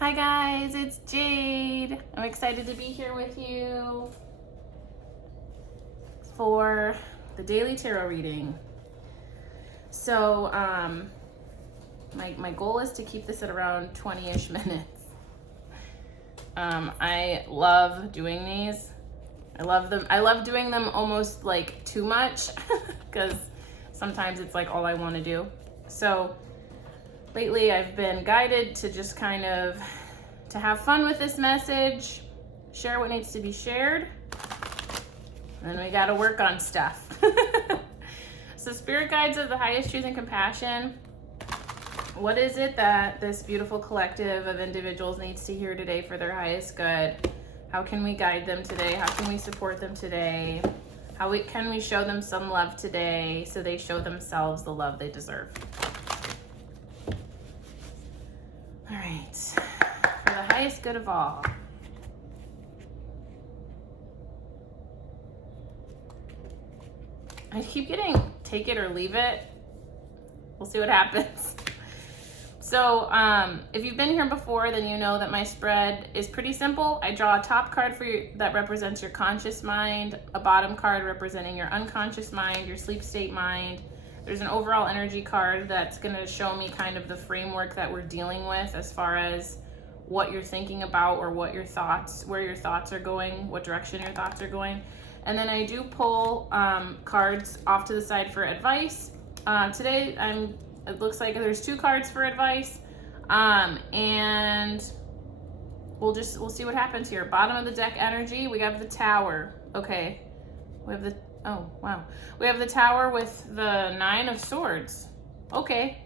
Hi guys, it's Jade. I'm excited to be here with you for the daily tarot reading. So my goal is to keep this at around 20-ish minutes. I love doing these. I love them. I love doing them almost like too much because sometimes it's like all I want to do. So lately I've been guided to just kind of to have fun with this message, share what needs to be shared, and then we got to work on stuff. So spirit guides of the highest truth and compassion, what is it that this beautiful collective of individuals needs to hear today for their highest good? How can we guide them today? How can we support them today? Can we show them some love today so they show themselves the love they deserve? All right, for the highest good of all. I keep getting take it or leave it. We'll see what happens. So if you've been here before, then you know that my spread is pretty simple. I draw a top card for you that represents your conscious mind, a bottom card representing your unconscious mind, your sleep state mind. There's an overall energy card that's going to show me kind of the framework that we're dealing with as far as what you're thinking about or what your thoughts, where your thoughts are going, what direction your thoughts are going. And then I do pull cards off to the side for advice. Today it looks like there's 2 cards for advice, and we'll see what happens here. Bottom of the deck energy, we have the Tower. Okay, we have the we have the Tower with the 9 of Swords. Okay,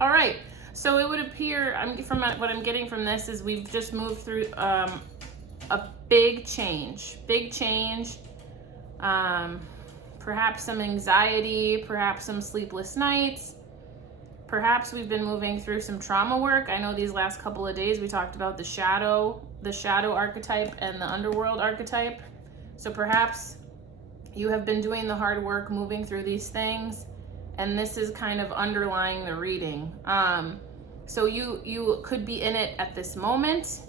all right. So it would appear, from what I'm getting from this is we've just moved through a big change. Perhaps some anxiety, perhaps some sleepless nights. Perhaps we've been moving through some trauma work. I know these last couple of days we talked about the shadow archetype and the underworld archetype. So perhaps you have been doing the hard work moving through these things, and this is kind of underlying the reading. So you could be in it at this moment.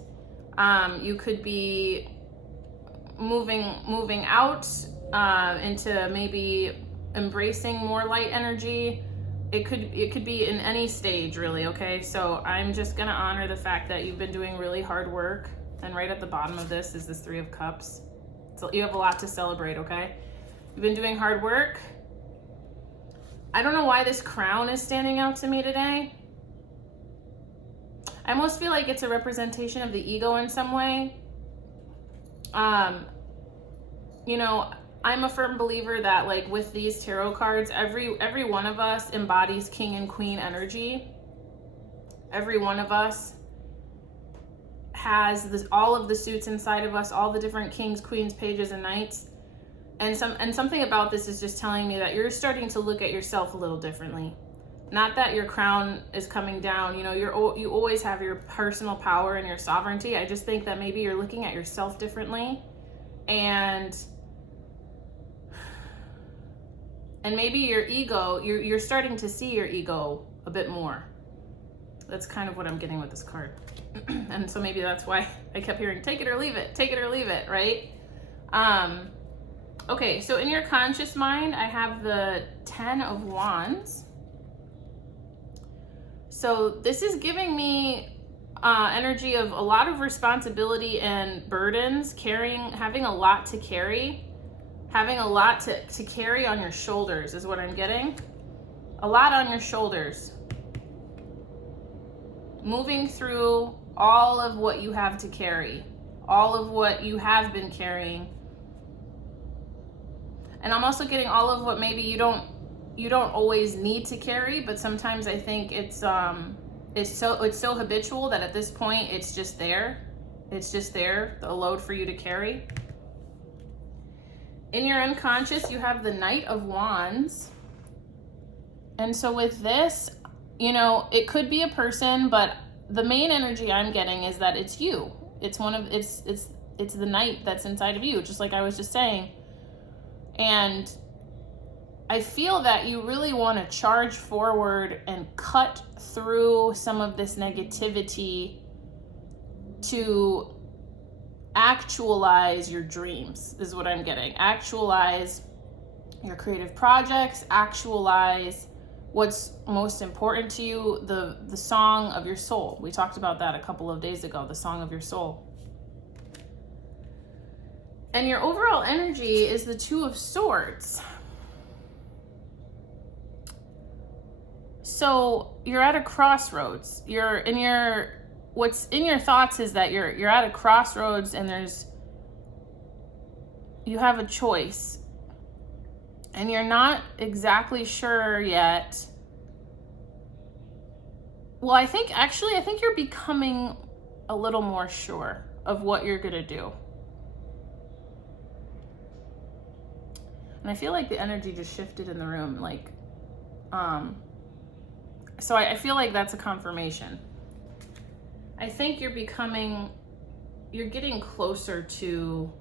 You could be moving out into maybe embracing more light energy. It could be in any stage, really, okay? So I'm just gonna honor the fact that you've been doing really hard work, and right at the bottom of this is this 3 of Cups. So you have a lot to celebrate, okay? You've been doing hard work. I don't know why this crown is standing out to me today. I almost feel like it's a representation of the ego in some way. You know, I'm a firm believer that, like, with these tarot cards, every one of us embodies king and queen energy. Every one of us has all of the suits inside of us, all the different kings, queens, pages, and knights. And something about this is just telling me that you're starting to look at yourself a little differently. Not that your crown is coming down. You know, you always have your personal power and your sovereignty. I just think that maybe you're looking at yourself differently, and maybe your ego, you're starting to see your ego a bit more. That's kind of what I'm getting with this card. And so maybe that's why I kept hearing, take it or leave it, right? Okay, so in your conscious mind, I have the 10 of Wands. So this is giving me energy of a lot of responsibility and burdens, having a lot to carry. Having a lot to carry on your shoulders is what I'm getting. A lot on your shoulders. Moving through all of what you have to carry. All of what you have been carrying. And I'm also getting all of what maybe you don't always need to carry, but sometimes I think it's so habitual that at this point it's just there. It's just there, the load for you to carry. In your unconscious, you have the Knight of Wands. And so with this, you know, it could be a person, but the main energy I'm getting is that it's you. It's the knight that's inside of you, just like I was just saying. And I feel that you really want to charge forward and cut through some of this negativity to actualize your dreams, is what I'm getting. Actualize your creative projects, actualize what's most important to you, the song of your soul. We talked about that a couple of days ago, the song of your soul. And your overall energy is the Two of Swords. So you're at a crossroads. What's in your thoughts is that you're at a crossroads, and you have a choice. And you're not exactly sure yet. Well, I think you're becoming a little more sure of what you're gonna do. And I feel like the energy just shifted in the room, so I feel like that's a confirmation. I think you're getting closer to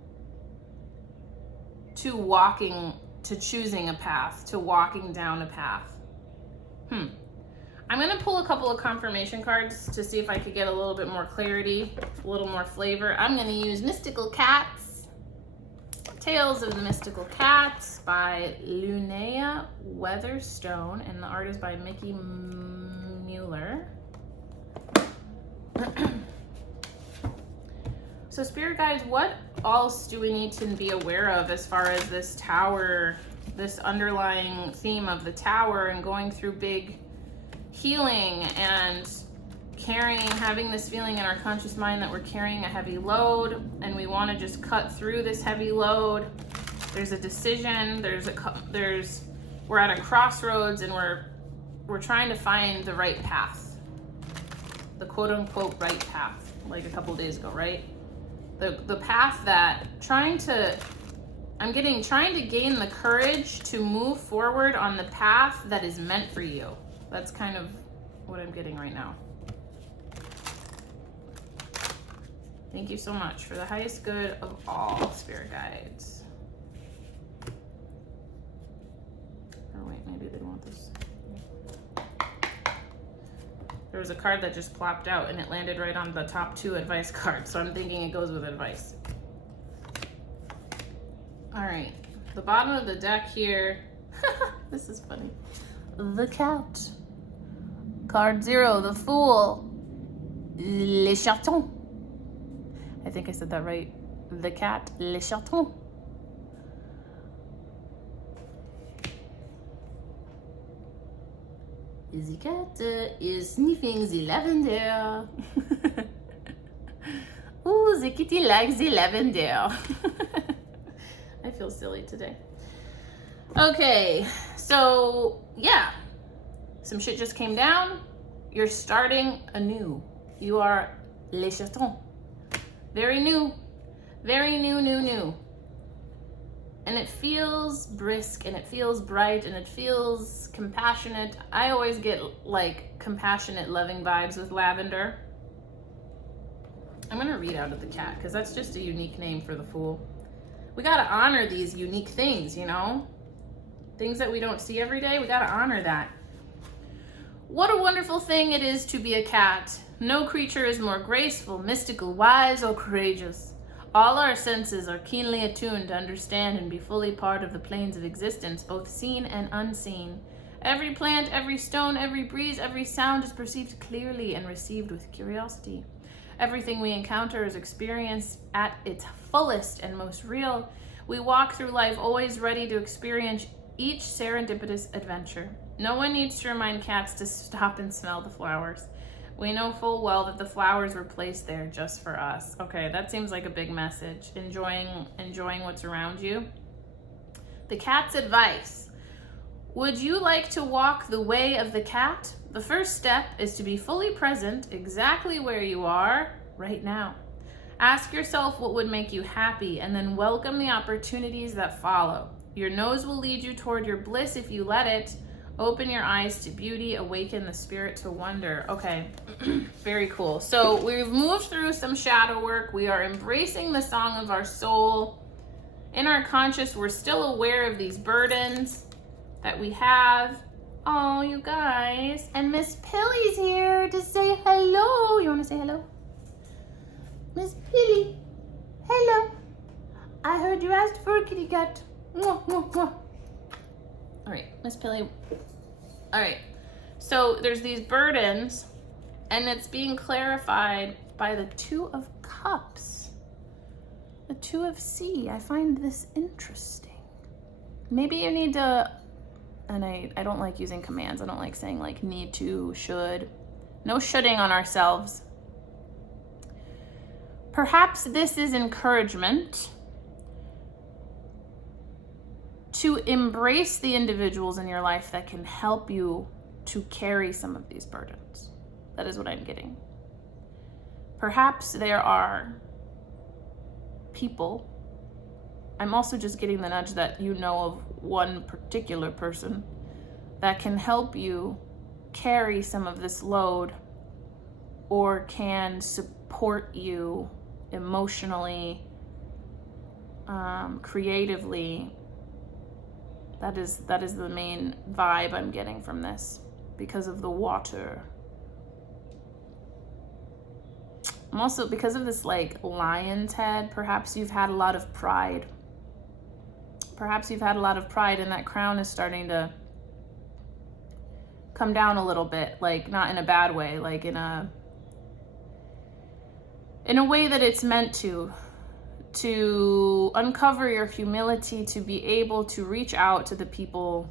choosing a path, to walking down a path. I'm gonna pull a couple of confirmation cards to see if I could get a little bit more clarity, a little more flavor. I'm gonna use Mystical Cats. Tales of the Mystical Cats by Linnea Weatherstone, and the art is by Mickey Mueller. So Spirit Guides, what else do we need to be aware of as far as this tower, this underlying theme of the tower, and going through big healing and having this feeling in our conscious mind that we're carrying a heavy load and we want to just cut through this heavy load? There's a decision, we're at a crossroads, and we're trying to find the right path, the quote unquote right path, like a couple days ago, right? The path that trying to gain the courage to move forward on the path that is meant for you. That's kind of what I'm getting right now. Thank you so much for the highest good of all, Spirit Guides. Oh wait, maybe they want this. There was a card that just plopped out and it landed right on the top 2 advice cards, so I'm thinking it goes with advice. All right, the bottom of the deck here. This is funny. The Cat. Card 0, the Fool. Les Chatons. I think I said that right. The Cat, Les Chatons. The cat is sniffing the lavender. Ooh, the kitty likes the lavender. I feel silly today. Okay, so yeah, some shit just came down. You're starting anew. You are Les Chatons. Very new, new. And it feels brisk, and it feels bright, and it feels compassionate. I always get like compassionate, loving vibes with lavender. I'm gonna read out of the Cat because that's just a unique name for the Fool. We gotta honor these unique things, you know? Things that we don't see every day, we gotta honor that. What a wonderful thing it is to be a cat. No creature is more graceful, mystical, wise, or courageous. All our senses are keenly attuned to understand and be fully part of the planes of existence, both seen and unseen. Every plant, every stone, every breeze, every sound is perceived clearly and received with curiosity. Everything we encounter is experienced at its fullest and most real. We walk through life always ready to experience each serendipitous adventure. No one needs to remind cats to stop and smell the flowers. We know full well that the flowers were placed there just for us. Okay, that seems like a big message. Enjoying what's around you. The cat's advice. Would you like to walk the way of the cat? The first step is to be fully present exactly where you are right now. Ask yourself what would make you happy, and then welcome the opportunities that follow. Your nose will lead you toward your bliss if you let it. Open your eyes to beauty, awaken the spirit to wonder. Okay, very cool. So we've moved through some shadow work. We are embracing the song of our soul. In our conscious, we're still aware of these burdens that we have. Oh, you guys. And Miss Pilly's here to say hello. You want to say hello? Miss Pilly, hello. I heard you asked for a kitty cat. Mwah, mwah, mwah. All right, Miss Pilly. All right, so there's these burdens, and it's being clarified by the Two of Cups. The Two of C. I find this interesting. Maybe you need to, and I don't like using commands. I don't like saying like need to, should. No shoulding on ourselves. Perhaps this is encouragement to embrace the individuals in your life that can help you to carry some of these burdens. That is what I'm getting. Perhaps there are people, I'm also just getting the nudge that you know of one particular person that can help you carry some of this load or can support you emotionally, creatively. That is the main vibe I'm getting from this because of the water. I'm also, because of this like lion's head, perhaps you've had a lot of pride. Perhaps you've had a lot of pride and that crown is starting to come down a little bit, like not in a bad way, like in a way that it's meant to uncover your humility, to be able to reach out to the people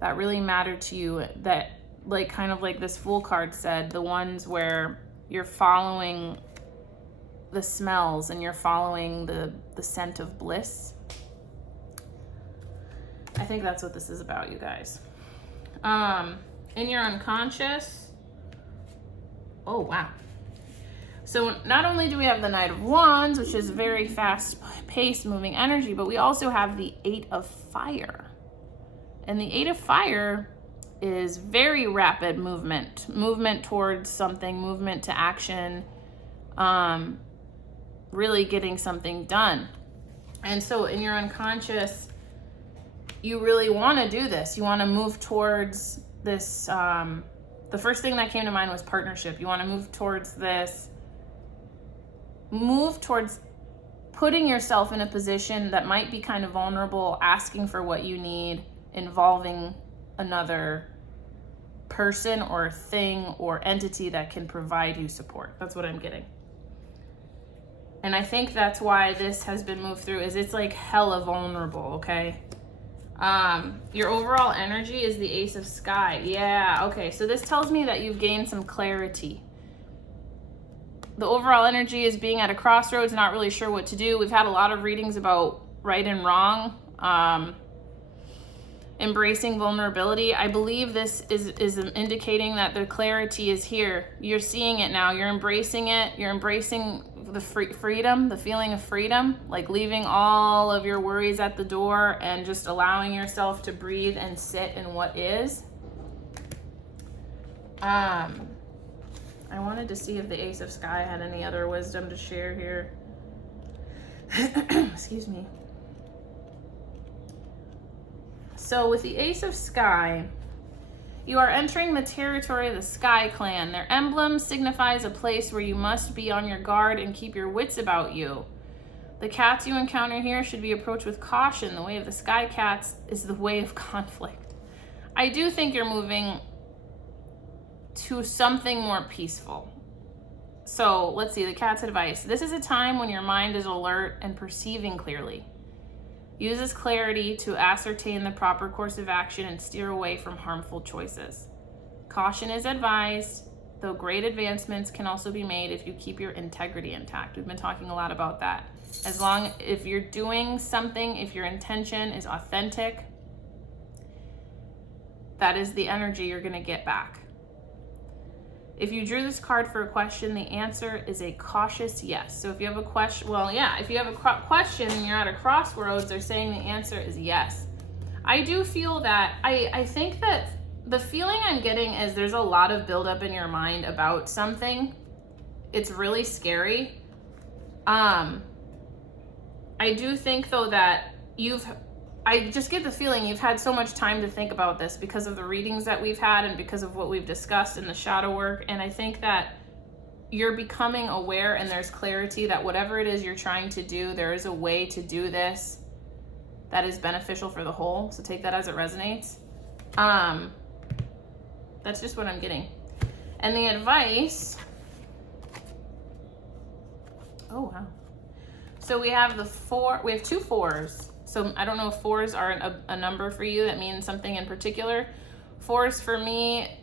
that really matter to you, that like kind of like this Fool card said, the ones where you're following the smells and you're following the scent of bliss. I think that's what this is about, you guys. In your unconscious, oh wow. So not only do we have the Knight of Wands, which is very fast-paced moving energy, but we also have the Eight of Fire. And the Eight of Fire is very rapid movement towards something, movement to action, really getting something done. And so in your unconscious, you really want to do this. You want to move towards this. The first thing that came to mind was partnership. You want to move towards this. Move towards putting yourself in a position that might be kind of vulnerable, asking for what you need, involving another person or thing or entity that can provide you support. That's what I'm getting. And I think that's why this has been moved through, is it's like hella vulnerable, okay? Your overall energy is the Ace of Sky. Yeah, okay. So this tells me that you've gained some clarity. The overall energy is being at a crossroads, not really sure what to do. We've had a lot of readings about right and wrong, embracing vulnerability. I believe this is indicating that the clarity is here. You're seeing it now. You're embracing it. You're embracing the freedom, the feeling of freedom, like leaving all of your worries at the door and just allowing yourself to breathe and sit in what is. I wanted to see if the Ace of Sky had any other wisdom to share here. Excuse me. So with the Ace of Sky, you are entering the territory of the Sky Clan. Their emblem signifies a place where you must be on your guard and keep your wits about you. The cats you encounter here should be approached with caution. The way of the Sky Cats is the way of conflict. I do think you're moving to something more peaceful. So let's see, the cat's advice. This is a time when your mind is alert and perceiving clearly. Use this clarity to ascertain the proper course of action and steer away from harmful choices. Caution is advised, though great advancements can also be made if you keep your integrity intact. We've been talking a lot about that. If you're doing something, if your intention is authentic, that is the energy you're going to get back. If you drew this card for a question, the answer is a cautious yes. So if you have a question, if you have a question and you're at a crossroads, they're saying the answer is yes. I do feel that, I think that the feeling I'm getting is there's a lot of buildup in your mind about something. It's really scary. I do think though that I just get the feeling you've had so much time to think about this because of the readings that we've had and because of what we've discussed in the shadow work. And I think that you're becoming aware and there's clarity that whatever it is you're trying to do, there is a way to do this that is beneficial for the whole. So take that as it resonates. That's just what I'm getting. And the advice, oh wow. So we have we have 2 4s. So I don't know if 4s are a number for you that means something in particular. 4s for me,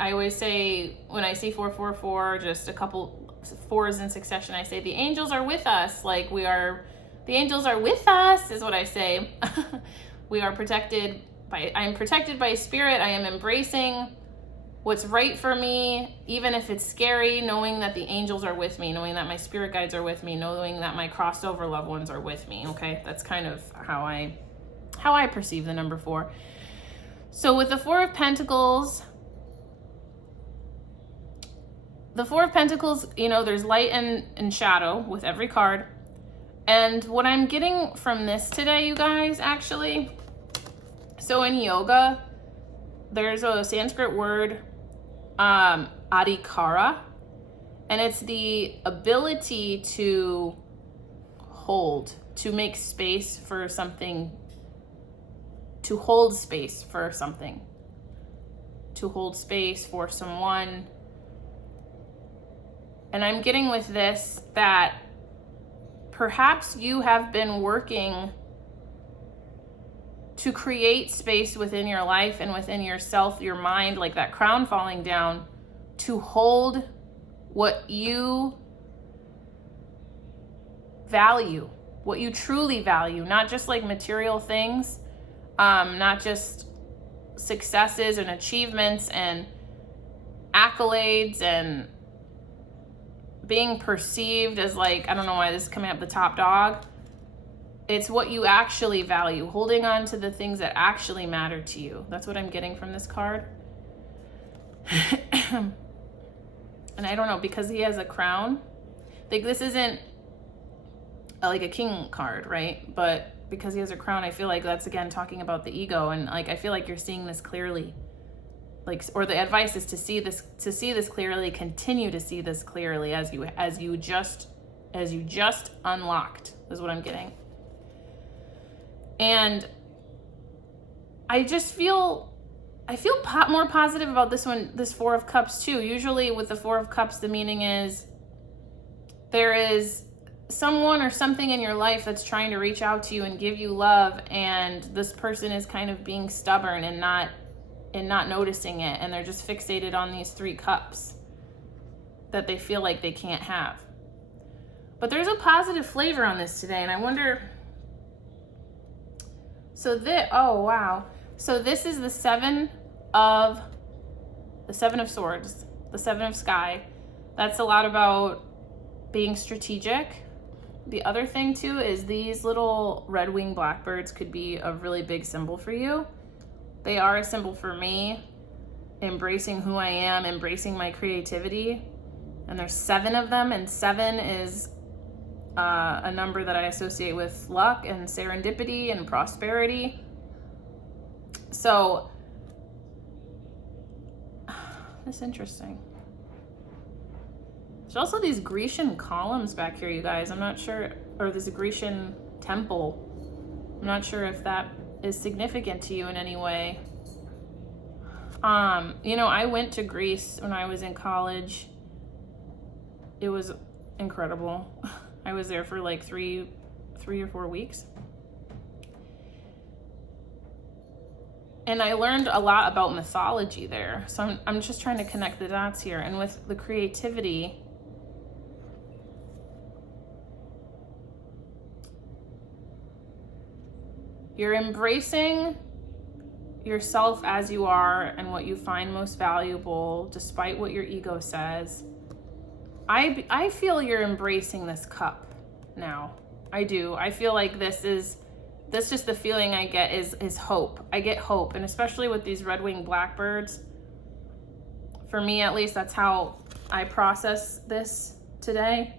I always say, when I see 444, just a couple 4s in succession, I say the angels are with us. Like the angels are with us is what I say. We are I am protected by spirit. I am embracing what's right for me, even if it's scary, knowing that the angels are with me, knowing that my spirit guides are with me, knowing that my crossed over loved ones are with me. Okay, that's kind of how I perceive the number 4. So with the 4 of Pentacles, there's light and shadow with every card. And what I'm getting from this today, you guys, actually, so in yoga, there's a Sanskrit word, adhikara, and it's the ability to hold, to make space for something, to hold space for something, to hold space for someone. And I'm getting with this that perhaps you have been working to create space within your life and within yourself, your mind, like that crown falling down, to hold what you value, what you truly value, not just like material things, not just successes and achievements and accolades and being perceived as like, I don't know why this is coming up, the top dog. It's what you actually value, holding on to the things that actually matter to you. That's what I'm getting from this card. And I don't know, because he has a crown, like this isn't like a king card, right? But because he has a crown, I feel like that's again talking about the ego, and like I feel like you're seeing this clearly. Like, or the advice is to see this clearly, continue to see this clearly as you just unlocked, is what I'm getting. And I just feel more positive about this one, this 4 of Cups too. Usually with the 4 of Cups, the meaning is there is someone or something in your life that's trying to reach out to you and give you love, and this person is kind of being stubborn and not noticing it, and they're just fixated on these 3 cups that they feel like they can't have. But there's a positive flavor on this today, and I wonder, oh wow. So this is the 7 of Swords, the 7 of Sky. That's a lot about being strategic. The other thing too is these little red-winged blackbirds could be a really big symbol for you. They are a symbol for me, embracing who I am, embracing my creativity. And there's 7 of them, and 7 is a number that I associate with luck and serendipity and prosperity. So that's interesting. There's also these Grecian columns back here, you guys. I'm not sure, or this Grecian temple. I'm not sure if that is significant to you in any way. I went to Greece when I was in college. It was incredible. I was there for like three or 4 weeks. And I learned a lot about mythology there. So I'm just trying to connect the dots here. And with the creativity, you're embracing yourself as you are and what you find most valuable, despite what your ego says. I feel you're embracing this cup now. I do. I feel like that's just the feeling I get is hope. I get hope, and especially with these red-winged blackbirds. For me, at least, that's how I process this today.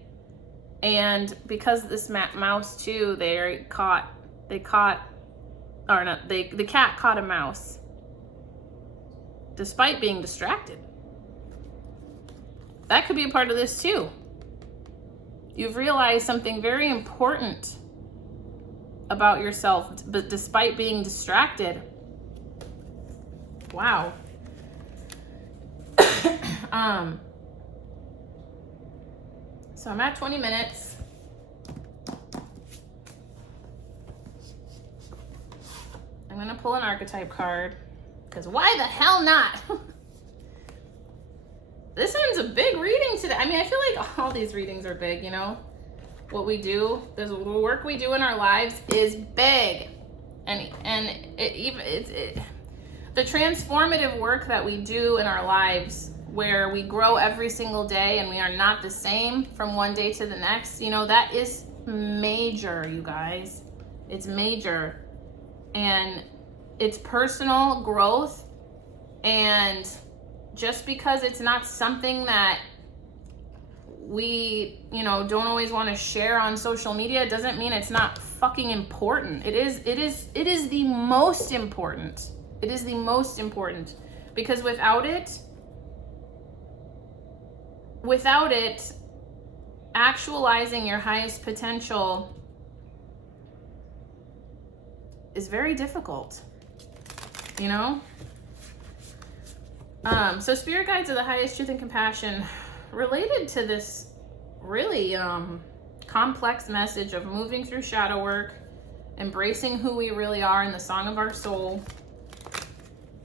And because this mouse too, the cat caught a mouse despite being distracted. That could be a part of this too. You've realized something very important about yourself, but despite being distracted. Wow. So I'm at 20 minutes. I'm gonna pull an archetype card, because why the hell not? This one's a big reading today. I mean, I feel like all these readings are big, you know? What we do, the work we do in our lives is big. And the transformative work that we do in our lives, where we grow every single day and we are not the same from one day to the next, you know, that is major, you guys. It's major. And it's personal growth. And just because it's not something that we, you know, don't always want to share on social media, doesn't mean it's not fucking important. It is the most important. It is the most important, because without it, actualizing your highest potential is very difficult, you know? So spirit guides are the highest truth and compassion, related to this really complex message of moving through shadow work, embracing who we really are in the song of our soul.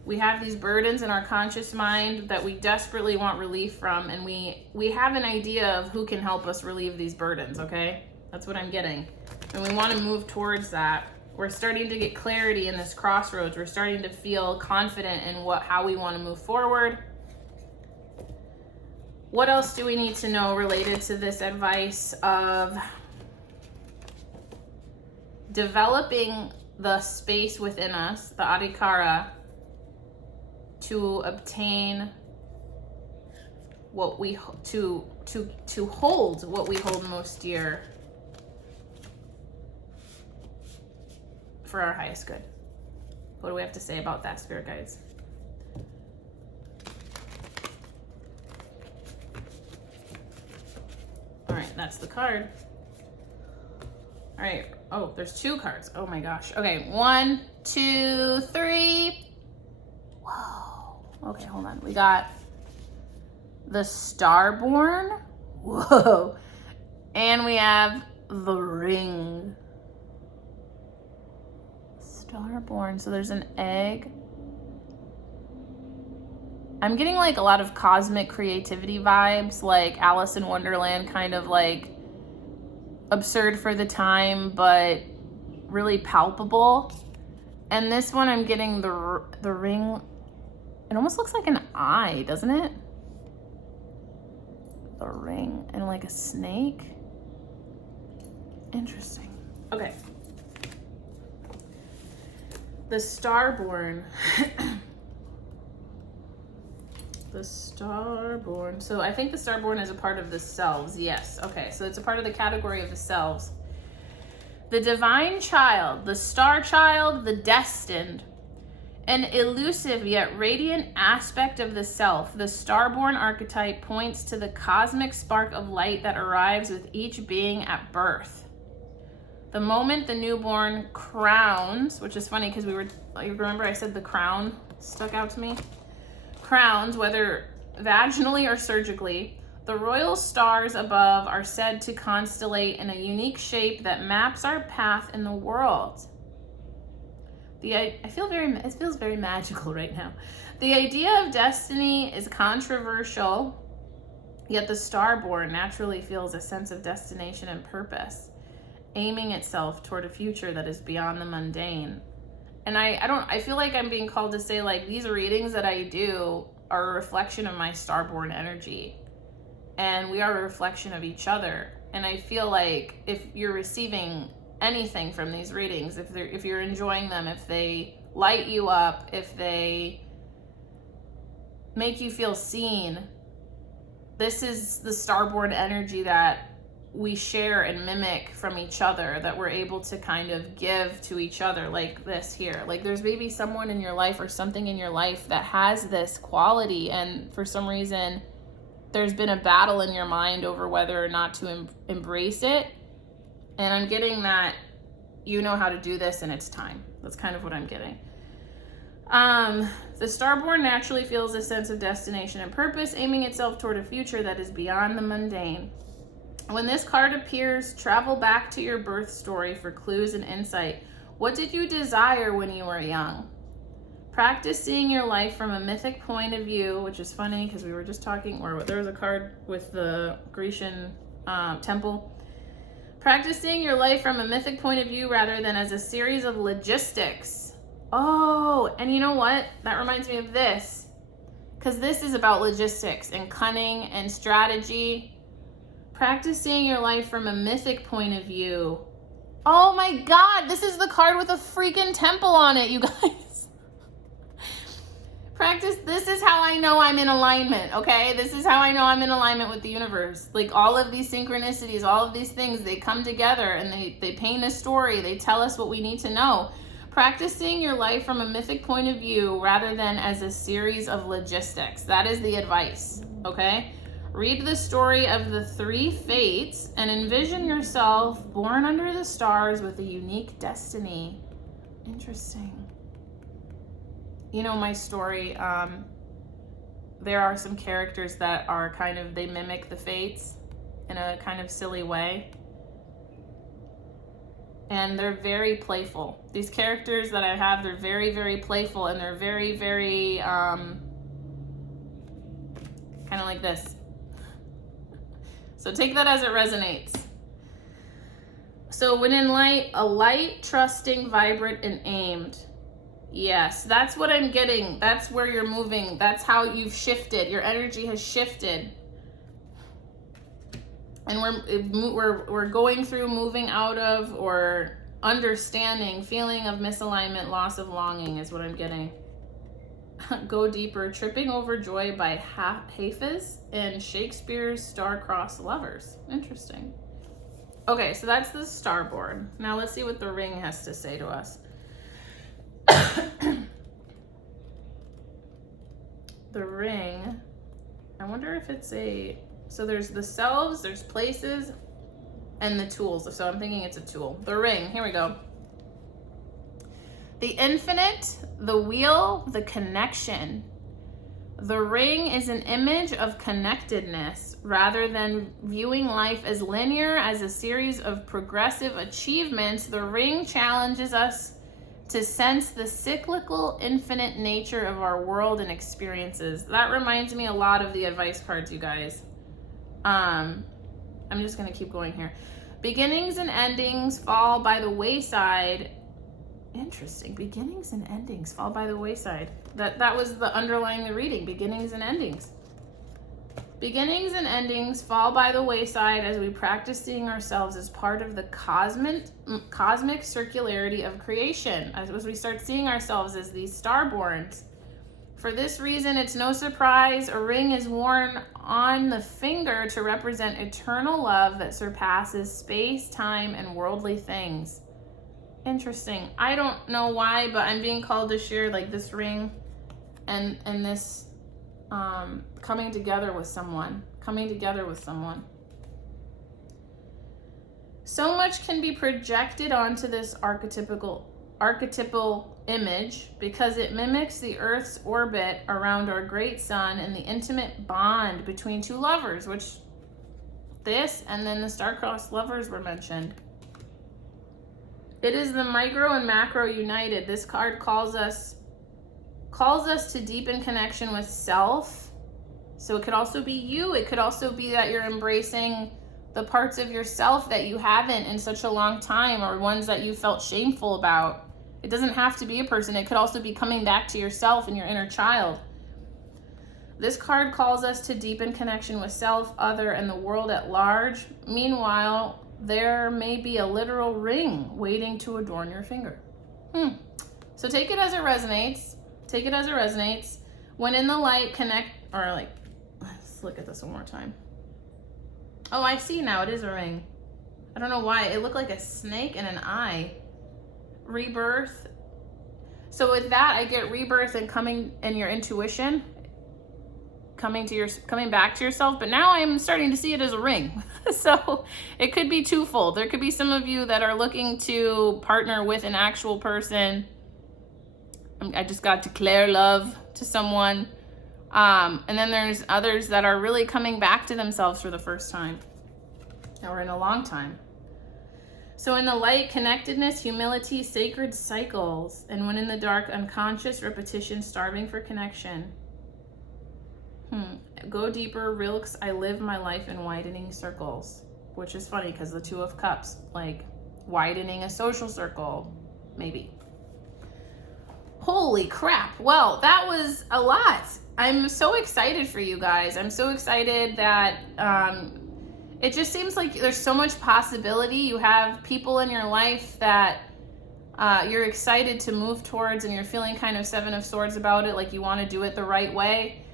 We have these burdens in our conscious mind that we desperately want relief from, and we have an idea of who can help us relieve these burdens, okay? That's what I'm getting. And we want to move towards that. We're starting to get clarity in this crossroads. We're starting to feel confident in how we want to move forward. What else do we need to know related to this advice of developing the space within us, the adhikara, to obtain what we to hold what we hold most dear for our highest good? What do we have to say about that, spirit guides? All right, that's the card. All right. Oh, there's two cards. Oh my gosh. Okay, 1, 2, 3. Whoa. Okay, hold on. We got the Starborn. Whoa. And we have the Ring. Starborn. So there's an egg. I'm getting like a lot of cosmic creativity vibes, like Alice in Wonderland, kind of like absurd for the time, but really palpable. And this one, I'm getting the ring. It almost looks like an eye, doesn't it? The ring and like a snake. Interesting. Okay. The Starborn. The Starborn. So I think the Starborn is a part of the selves. Yes. Okay. So it's a part of the category of the selves. The divine child, the star child, the destined. An elusive yet radiant aspect of the self, the Starborn archetype points to the cosmic spark of light that arrives with each being at birth. The moment the newborn crowns, which is funny because you remember I said the crown stuck out to me? Crowns, whether vaginally or surgically, the royal stars above are said to constellate in a unique shape that maps our path in the world. It feels very magical right now. The idea of destiny is controversial, yet the Starborn naturally feels a sense of destination and purpose, aiming itself toward a future that is beyond the mundane. And I feel like I'm being called to say, like, these readings that I do are a reflection of my Starborn energy. And we are a reflection of each other. And I feel like if you're receiving anything from these readings, if you're enjoying them, if they light you up, if they make you feel seen, this is the Starborn energy that we share and mimic from each other, that we're able to kind of give to each other, like this here. Like there's maybe someone in your life or something in your life that has this quality, and for some reason there's been a battle in your mind over whether or not to embrace it. And I'm getting that you know how to do this and it's time. That's kind of what I'm getting. The starborn naturally feels a sense of destination and purpose, aiming itself toward a future that is beyond the mundane. When this card appears, travel back to your birth story for clues and insight. What did you desire when you were young? Practice seeing your life from a mythic point of view, which is funny because we were just talking, or there was a card with the Grecian temple. Practice seeing your life from a mythic point of view rather than as a series of logistics. Oh, and you know what? That reminds me of this, because this is about logistics and cunning and strategy. Practice seeing your life from a mythic point of view. Oh my God, this is the card with a freaking temple on it, you guys. Practice, this is how I know I'm in alignment, okay? This is how I know I'm in alignment with the universe. Like all of these synchronicities, all of these things, they come together and they paint a story. They tell us what we need to know. Practice seeing your life from a mythic point of view rather than as a series of logistics. That is the advice, okay? Read the story of the 3 fates and envision yourself born under the stars with a unique destiny. Interesting. You know my story, there are some characters that are kind of, they mimic the fates in a kind of silly way. And they're very playful. These characters that I have, they're very, very playful, and they're very, very, kind of like this. So take that as it resonates. So when in light, a light, trusting, vibrant, and aimed. Yes, that's what I'm getting. That's where you're moving. That's how you've shifted. Your energy has shifted. And we're going through moving out of or understanding, feeling of misalignment, loss of longing is what I'm getting. Go deeper, tripping over joy by Hafez in Shakespeare's star-crossed lovers. Interesting. Okay, so that's the starborn. Now let's see what the ring has to say to us. The ring, I wonder if it's so there's the selves, there's places, and the tools. So I'm thinking it's a tool. The ring, here we go. The infinite, the wheel, the connection. The ring is an image of connectedness rather than viewing life as linear, as a series of progressive achievements. The ring challenges us to sense the cyclical, infinite nature of our world and experiences. That reminds me a lot of the advice cards, you guys. I'm just gonna keep going here. Beginnings and endings fall by the wayside. Interesting. Beginnings and endings fall by the wayside. That was the underlying the reading. Beginnings and endings. Beginnings and endings fall by the wayside as we practice seeing ourselves as part of the cosmic circularity of creation, as we start seeing ourselves as these starborns. For this reason, it's no surprise a ring is worn on the finger to represent eternal love that surpasses space, time, and worldly things. Interesting. I don't know why, but I'm being called to share like this ring and this coming together with someone. So much can be projected onto this archetypal image because it mimics the Earth's orbit around our great sun and the intimate bond between two lovers, which this and then the star-crossed lovers were mentioned. It is the micro and macro united. This card calls us to deepen connection with self. So it could also be you. It could also be that you're embracing the parts of yourself that you haven't in such a long time, or ones that you felt shameful about. It doesn't have to be a person. It could also be coming back to yourself and your inner child. This card calls us to deepen connection with self, other, and the world at large. Meanwhile, there may be a literal ring waiting to adorn your finger. So take it as it resonates. When in the light, connect, or like, let's look at this one more time. Oh, I see now. It is a ring. I don't know why. It looked like a snake and an eye. Rebirth. So with that, I get rebirth and coming in your intuition. coming back to yourself, but now I'm starting to see it as a ring. So it could be twofold. There could be some of you that are looking to partner with an actual person. I just got to declare love to someone. And then there's others that are really coming back to themselves for the first time, or in a long time. So in the light, connectedness, humility, sacred cycles, and when in the dark, unconscious repetition, starving for connection. Go deeper, real, I live my life in widening circles, which is funny because the Two of Cups, like widening a social circle, maybe. Holy crap. Well, that was a lot. I'm so excited for you guys. I'm so excited that it just seems like there's so much possibility. You have people in your life that you're excited to move towards, and you're feeling kind of Seven of Swords about it, like you want to do it the right way.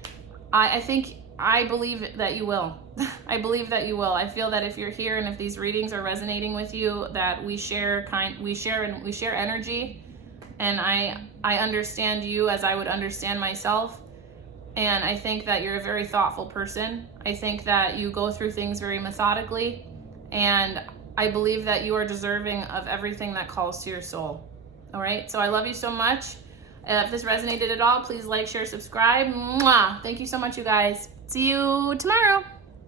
I believe that you will. I believe that you will. I feel that if you're here and if these readings are resonating with you, that we share energy, and I understand you as I would understand myself. And I think that you're a very thoughtful person. I think that you go through things very methodically, and I believe that you are deserving of everything that calls to your soul. All right. So I love you so much. If this resonated at all, please like, share, subscribe. Mwah! Thank you so much, you guys. See you tomorrow.